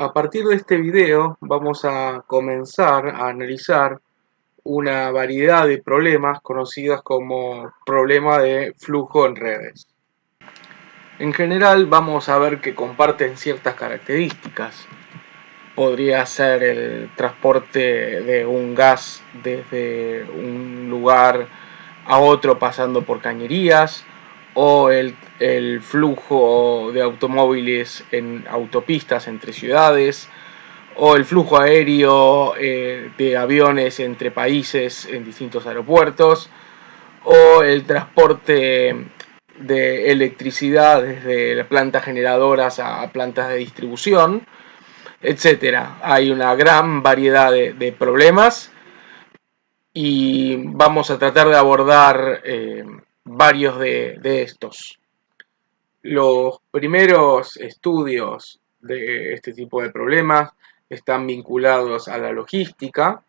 A partir de este video vamos a comenzar a analizar una variedad de problemas conocidas como problema de flujo en redes. En general vamos a ver que comparten ciertas características. Podría ser el transporte de un gas desde un lugar a otro pasando por cañerías, o el flujo de automóviles en autopistas entre ciudades, o el flujo aéreo de aviones entre países en distintos aeropuertos, o el transporte de electricidad desde las plantas generadoras a plantas de distribución, etcétera. Hay una gran variedad de problemas y vamos a tratar de abordar varios de estos. Los primeros estudios de este tipo de problemas están vinculados a la logística,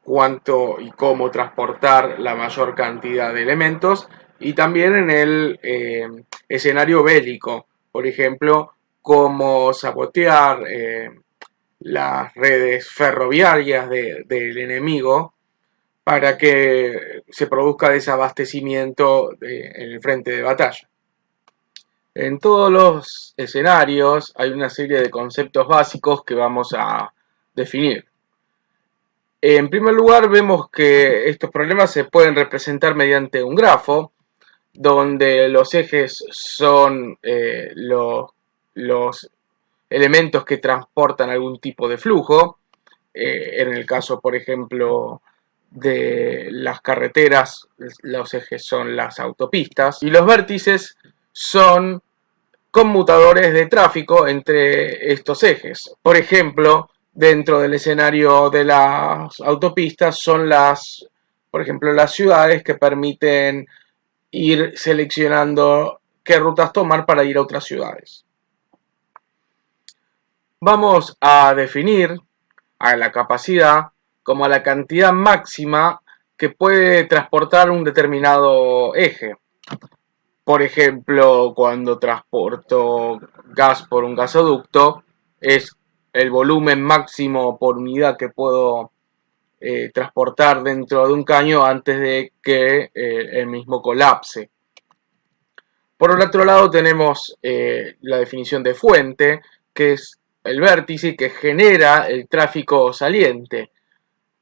cuánto y cómo transportar la mayor cantidad de elementos, y también en el escenario bélico, por ejemplo, cómo sabotear las redes ferroviarias del enemigo para que se produzca desabastecimiento en el frente de batalla. En todos los escenarios hay una serie de conceptos básicos que vamos a definir. En primer lugar, vemos que estos problemas se pueden representar mediante un grafo, donde los ejes son los elementos que transportan algún tipo de flujo. En el caso, por ejemplo, de las carreteras, los ejes son las autopistas, y los vértices son conmutadores de tráfico entre estos ejes. Por ejemplo, dentro del escenario de las autopistas son por ejemplo, las ciudades que permiten ir seleccionando qué rutas tomar para ir a otras ciudades. Vamos a definir a la capacidad como a la cantidad máxima que puede transportar un determinado eje. Por ejemplo, cuando transporto gas por un gasoducto, es el volumen máximo por unidad que puedo transportar dentro de un caño antes de que el mismo colapse. Por el otro lado tenemos la definición de fuente, que es el vértice que genera el tráfico saliente.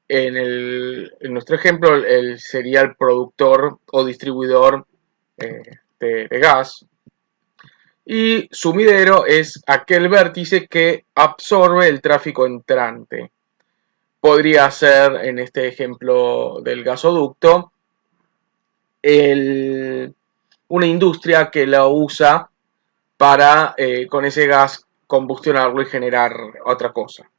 En nuestro ejemplo, sería el productor o distribuidor de gas. Y sumidero es aquel vértice que absorbe el tráfico entrante. Podría ser, en este ejemplo del gasoducto, una industria que lo usa para con ese gas combustionarlo y generar otra cosa.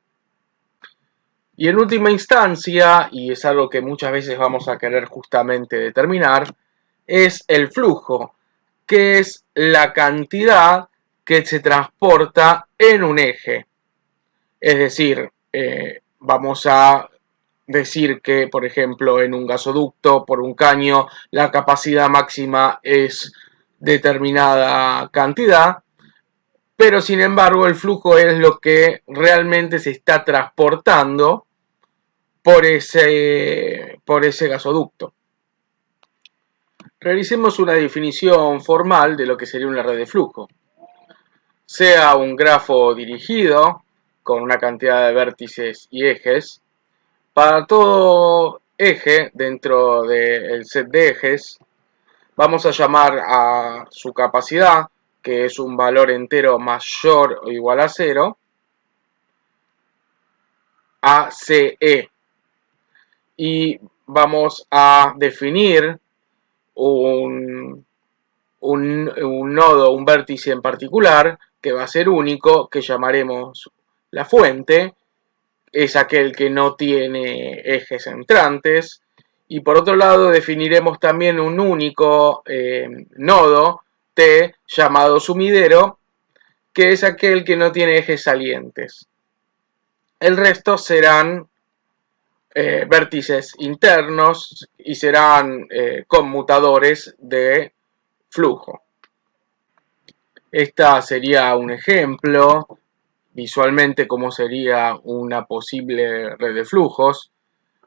Y en última instancia, y es algo que muchas veces vamos a querer justamente determinar, es el flujo, que es la cantidad que se transporta en un eje. Es decir, vamos a decir que, por ejemplo, en un gasoducto por un caño, la capacidad máxima es determinada cantidad, pero sin embargo el flujo es lo que realmente se está transportando por ese gasoducto. Realicemos una definición formal de lo que sería una red de flujo. Sea un grafo dirigido con una cantidad de vértices y ejes. Para todo eje dentro del set de ejes vamos a llamar a su capacidad, que es un valor entero mayor o igual a 0, a CE. Y vamos a definir un nodo, un vértice en particular, que va a ser único, que llamaremos la fuente. Es aquel que no tiene ejes entrantes. Y por otro lado definiremos también un único nodo T llamado sumidero, que es aquel que no tiene ejes salientes. El resto serán vértices internos y serán conmutadores de flujo. Esta sería un ejemplo visualmente cómo sería una posible red de flujos,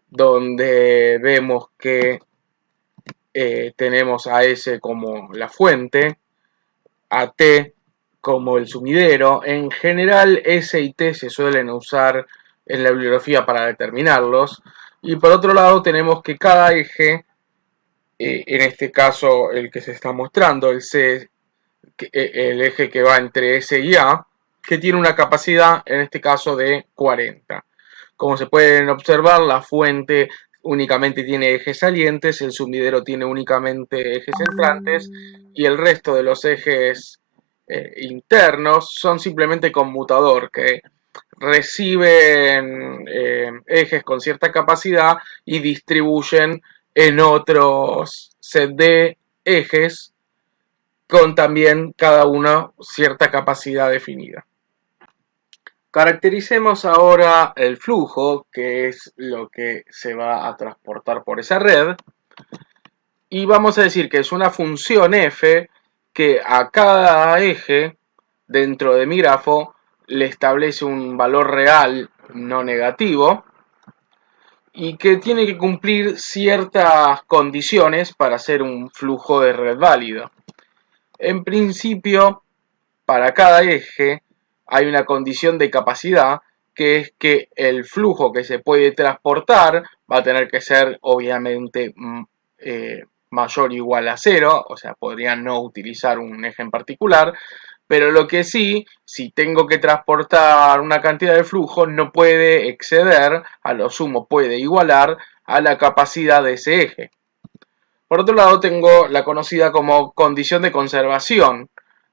donde vemos que tenemos a S como la fuente, a T como el sumidero. En general S y T se suelen usar en la bibliografía para determinarlos. Y por otro lado tenemos que cada eje, en este caso el que se está mostrando, el eje que va entre S y A, que tiene una capacidad en este caso de 40. Como se pueden observar, la fuente únicamente tiene ejes salientes, el sumidero tiene únicamente ejes entrantes y el resto de los ejes internos son simplemente conmutador, que reciben ejes con cierta capacidad y distribuyen en otros set de ejes con también cada una cierta capacidad definida. Caractericemos ahora el flujo, que es lo que se va a transportar por esa red, y vamos a decir que es una función f que a cada eje dentro de mi grafo le establece un valor real no negativo y que tiene que cumplir ciertas condiciones para ser un flujo de red válido. En principio, para cada eje hay una condición de capacidad, que es que el flujo que se puede transportar va a tener que ser obviamente mayor o igual a cero, o sea, podría no utilizar un eje en particular, pero lo que sí, si tengo que transportar una cantidad de flujo, no puede exceder, a lo sumo puede igualar a la capacidad de ese eje. Por otro lado, tengo la conocida como condición de conservación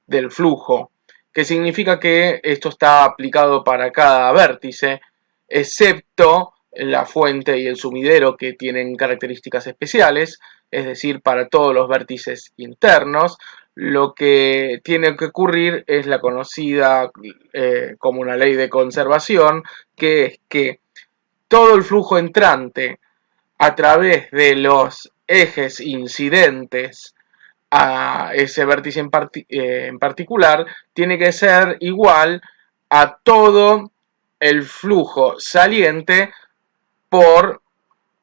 del flujo, que significa que esto está aplicado para cada vértice, excepto la fuente y el sumidero, que tienen características especiales, es decir, para todos los vértices internos. Lo que tiene que ocurrir es la conocida como una ley de conservación, que es que todo el flujo entrante a través de los ejes incidentes a ese vértice en particular, tiene que ser igual a todo el flujo saliente por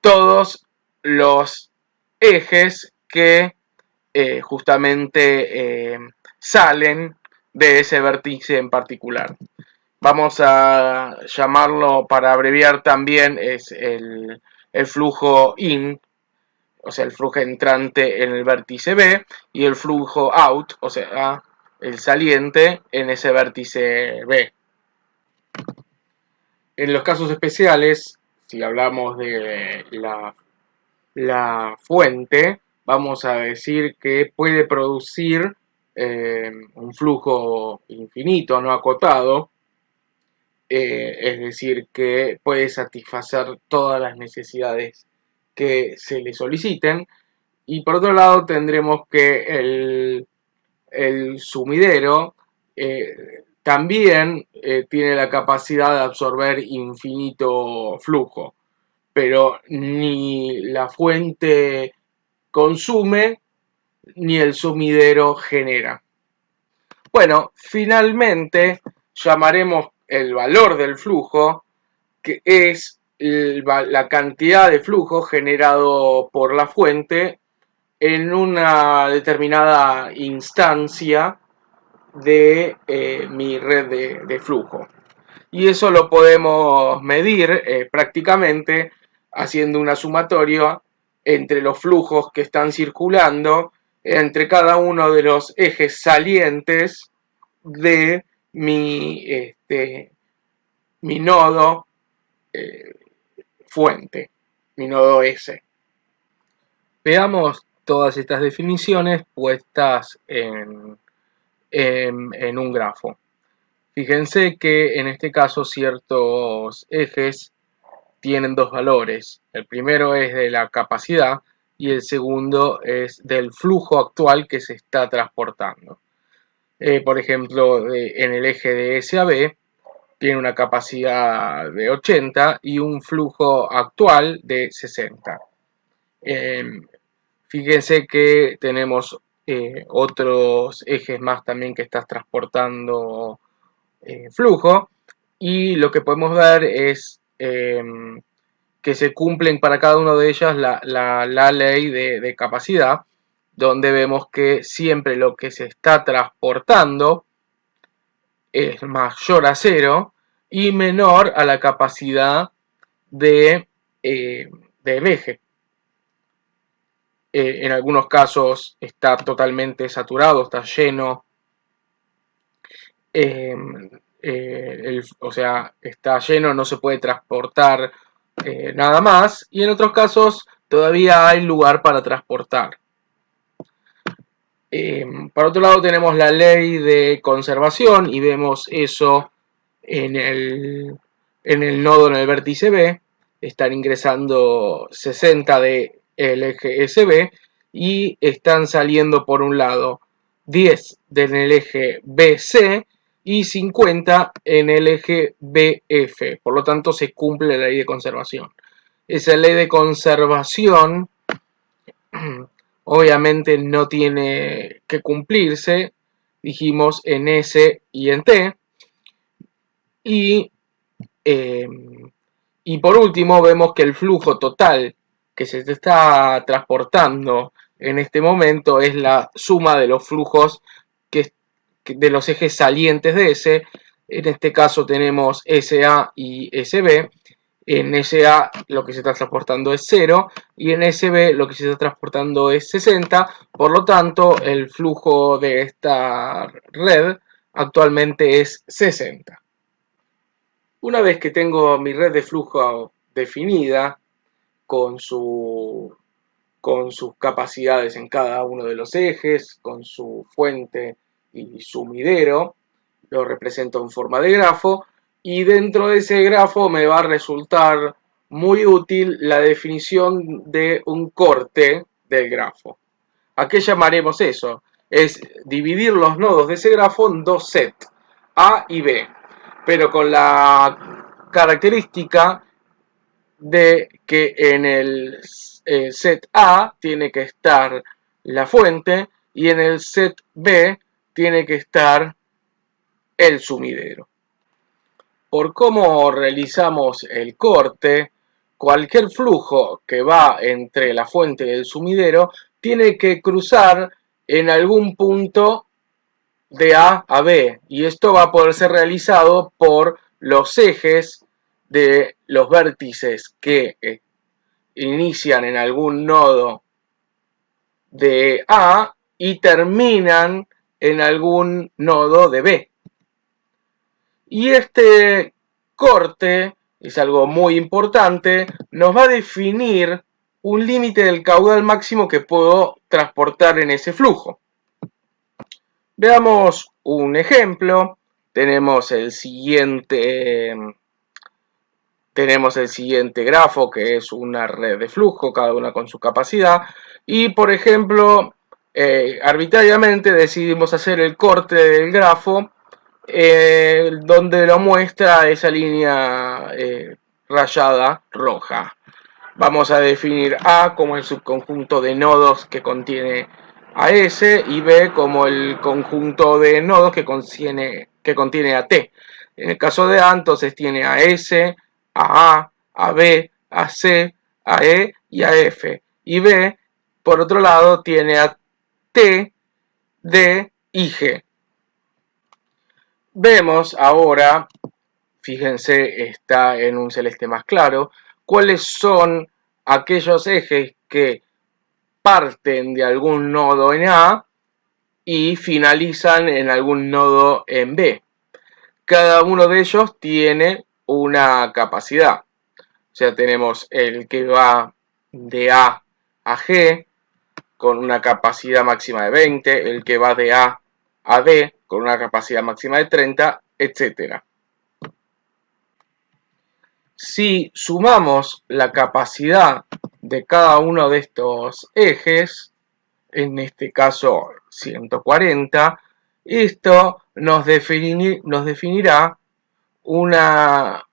todos los ejes que justamente salen de ese vértice en particular. Vamos a llamarlo, para abreviar también, es el flujo in, o sea, el flujo entrante en el vértice B, y el flujo out, o sea, el saliente en ese vértice B. En los casos especiales, si hablamos de la fuente, vamos a decir que puede producir un flujo infinito, no acotado, es decir, que puede satisfacer todas las necesidades que se le soliciten. Y por otro lado tendremos que el sumidero también tiene la capacidad de absorber infinito flujo, pero ni la fuente consume ni el sumidero genera. Bueno, finalmente llamaremos el valor del flujo, que es la cantidad de flujo generado por la fuente en una determinada instancia de mi red de flujo. Y eso lo podemos medir prácticamente haciendo una sumatoria entre los flujos que están circulando entre cada uno de los ejes salientes de mi nodo eh, fuente, mi nodo S. Veamos todas estas definiciones puestas en un grafo. Fíjense que en este caso ciertos ejes tienen dos valores. El primero es de la capacidad y el segundo es del flujo actual que se está transportando. Por ejemplo, en el eje de S a B tiene una capacidad de 80 y un flujo actual de 60. Fíjense que tenemos otros ejes más también que estás transportando flujo, y lo que podemos ver es que se cumplen para cada una de ellas la ley de capacidad, donde vemos que siempre lo que se está transportando es mayor a cero y menor a la capacidad del eje. En algunos casos está totalmente saturado, está lleno, o sea, está lleno, no se puede transportar nada más, y en otros casos todavía hay lugar para transportar. Por otro lado tenemos la ley de conservación y vemos eso en el nodo, en el vértice B. Están ingresando 60 del eje SB y están saliendo por un lado 10 en el eje BC y 50 en el eje BF. Por lo tanto se cumple la ley de conservación. Esa ley de conservación obviamente no tiene que cumplirse, dijimos, en S y en T. Eh, y por último vemos que el flujo total que se está transportando en este momento es la suma de los flujos de los ejes salientes de S. En este caso tenemos SA y SB. En SA lo que se está transportando es 0 y en SB lo que se está transportando es 60. Por lo tanto, el flujo de esta red actualmente es 60. Una vez que tengo mi red de flujo definida con, con sus capacidades en cada uno de los ejes, con su fuente y sumidero, lo represento en forma de grafo, y dentro de ese grafo me va a resultar muy útil la definición de un corte del grafo. ¿A qué llamaremos eso? Es dividir los nodos de ese grafo en dos sets, A y B, pero con la característica de que en el set A tiene que estar la fuente y en el set B tiene que estar el sumidero. Por cómo realizamos el corte, cualquier flujo que va entre la fuente y el sumidero tiene que cruzar en algún punto de A a B, y esto va a poder ser realizado por los ejes de los vértices que inician en algún nodo de A y terminan en algún nodo de B. Y este corte es algo muy importante, nos va a definir un límite del caudal máximo que puedo transportar en ese flujo. Veamos un ejemplo. Tenemos el siguiente grafo, que es una red de flujo, cada una con su capacidad, y por ejemplo, arbitrariamente decidimos hacer el corte del grafo donde lo muestra esa línea rayada roja. Vamos a definir A como el subconjunto de nodos que contiene a S y B como el conjunto de nodos que contiene a T. En el caso de A, entonces tiene a S, a B, a C, a E y a F. Y B, por otro lado, tiene a T, D y G. Vemos ahora, fíjense, está en un celeste más claro, cuáles son aquellos ejes que parten de algún nodo en A y finalizan en algún nodo en B. Cada uno de ellos tiene una capacidad. O sea, tenemos el que va de A a G con una capacidad máxima de 20, el que va de A a D con una capacidad máxima de 30, etc. Si sumamos la capacidad de cada uno de estos ejes, en este caso 140, esto nos definirá una,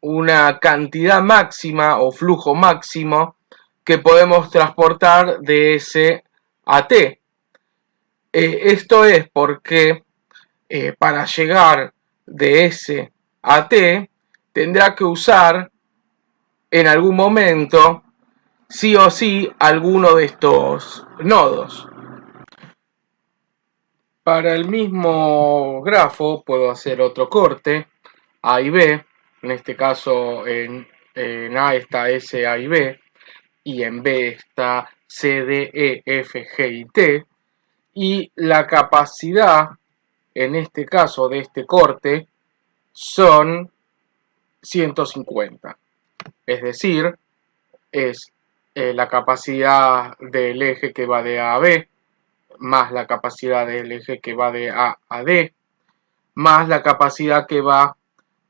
una cantidad máxima o flujo máximo que podemos transportar de S a T. Esto es porque para llegar de S AT, tendrá que usar en algún momento sí o sí alguno de estos nodos. Para el mismo grafo puedo hacer otro corte, A y B, en este caso en A está S, A y B, y en B está C, D, E, F, G y T, y la capacidad, en este caso de este corte, son 150, es decir, es la capacidad del eje que va de A a B, más la capacidad del eje que va de A a D, más la capacidad que va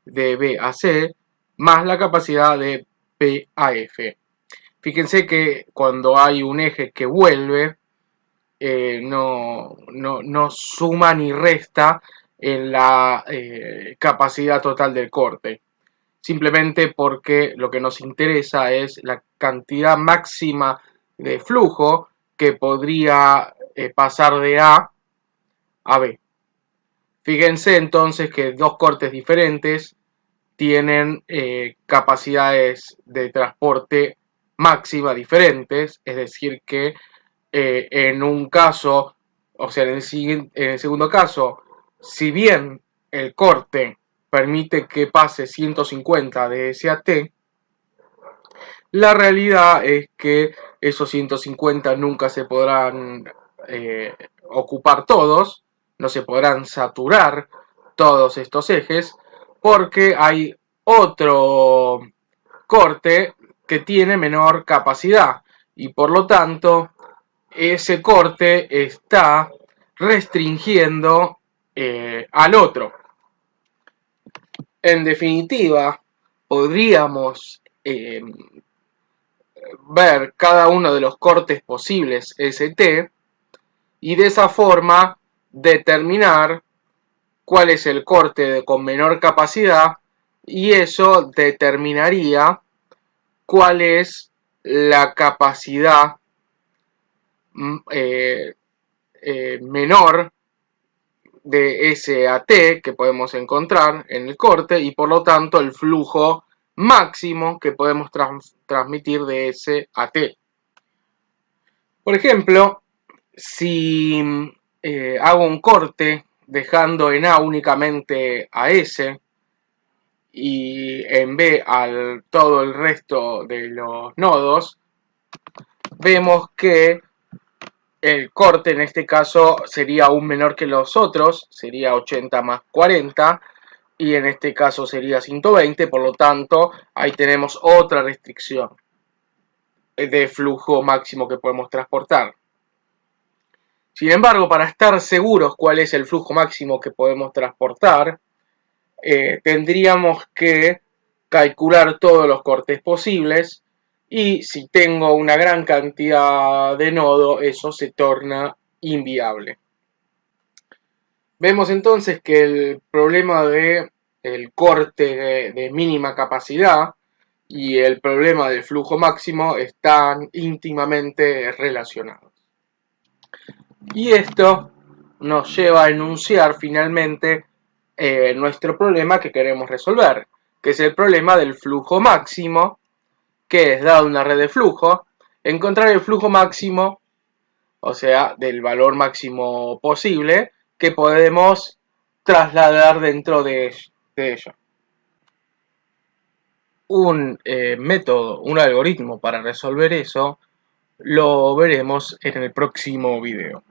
de B a C, más la capacidad de P a F. Fíjense que cuando hay un eje que vuelve, no suma ni resta en la capacidad total del corte. Simplemente porque lo que nos interesa es la cantidad máxima de flujo que podría pasar de A a B. Fíjense entonces que dos cortes diferentes tienen capacidades de transporte máxima diferentes, es decir que en un caso, o sea, en el segundo caso, si bien el corte permite que pase 150 de S a T, la realidad es que esos 150 nunca se podrán ocupar todos, no se podrán saturar todos estos ejes, porque hay otro corte que tiene menor capacidad y por lo tanto ese corte está restringiendo al otro. En definitiva, podríamos ver cada uno de los cortes posibles ST y de esa forma determinar cuál es el corte con menor capacidad y eso determinaría cuál es la capacidad menor de S a T que podemos encontrar en el corte y por lo tanto el flujo máximo que podemos transmitir de S a T. Por ejemplo, si hago un corte dejando en A únicamente a S y en B al todo el resto de los nodos, vemos que el corte en este caso sería aún menor que los otros, sería 80 más 40, y en este caso sería 120, por lo tanto ahí tenemos otra restricción de flujo máximo que podemos transportar. Sin embargo, para estar seguros cuál es el flujo máximo que podemos transportar, tendríamos que calcular todos los cortes posibles y si tengo una gran cantidad de nodo, eso se torna inviable. Vemos entonces que el problema de el corte de mínima capacidad y el problema del flujo máximo están íntimamente relacionados. Y esto nos lleva a enunciar finalmente nuestro problema que queremos resolver, que es el problema del flujo máximo, que es, dado una red de flujo, encontrar el flujo máximo, o sea, del valor máximo posible, que podemos trasladar dentro de ello. Un método, un algoritmo para resolver eso, lo veremos en el próximo video.